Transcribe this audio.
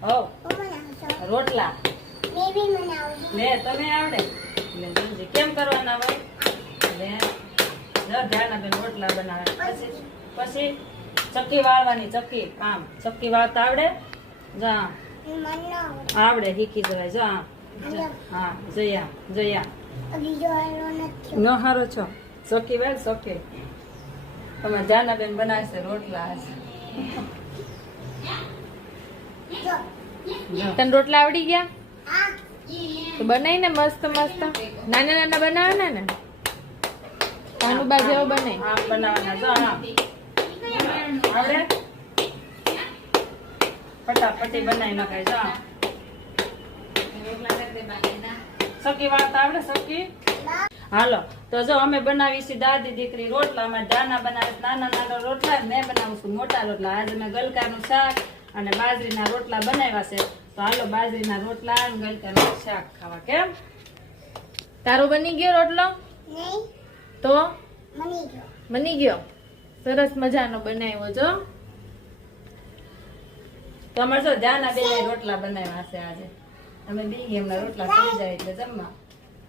હો રોટલા લે તને આવડે લે સમજી કેમ કરવાના હોય લે ધ્યાન બેન રોટલા બનાવે પછી ચક્કી વાળવાની ચક્કી કામ ચક્કી વાળતા આવડે જા આવડે શીખી જવાય જા હા જયા ન હારો છો ચક્કી વાળ ચક્કી તમે જાનાબેન બનાવશે રોટલા તને રોટલા આવડી ગયા તો બનાવી ને મસ્ત મસ્ત નાના નાના બનાવવાના ને કાનુબા જેવો બને આમ બનાવવાના આવડે ફટાફટી બનાવી નખાય જા સકી વાત આવડે સકી હાલો તો જો અમે બનાવીશું દાદી દીકરી રોટલા અમે દાના બનાવે નાના નાના રોટલા મેં બનાવું મોટા રોટલા આજે મેં ગલકાનું શાક અને બાજરીના રોટલા બનાવ્યા છે તો હાલો બાજરીના રોટલા અને ગલકાનું શાક ખાવા કેમ તારો બની ગયો રોટલો તો બની ગયો સરસ મજાનો બનાવ્યો જો તો અમારે જો જાના બે રોટલા બનાવ્યા છે આજે અમે બી એમના રોટલા થઈ જાય એટલે જમવા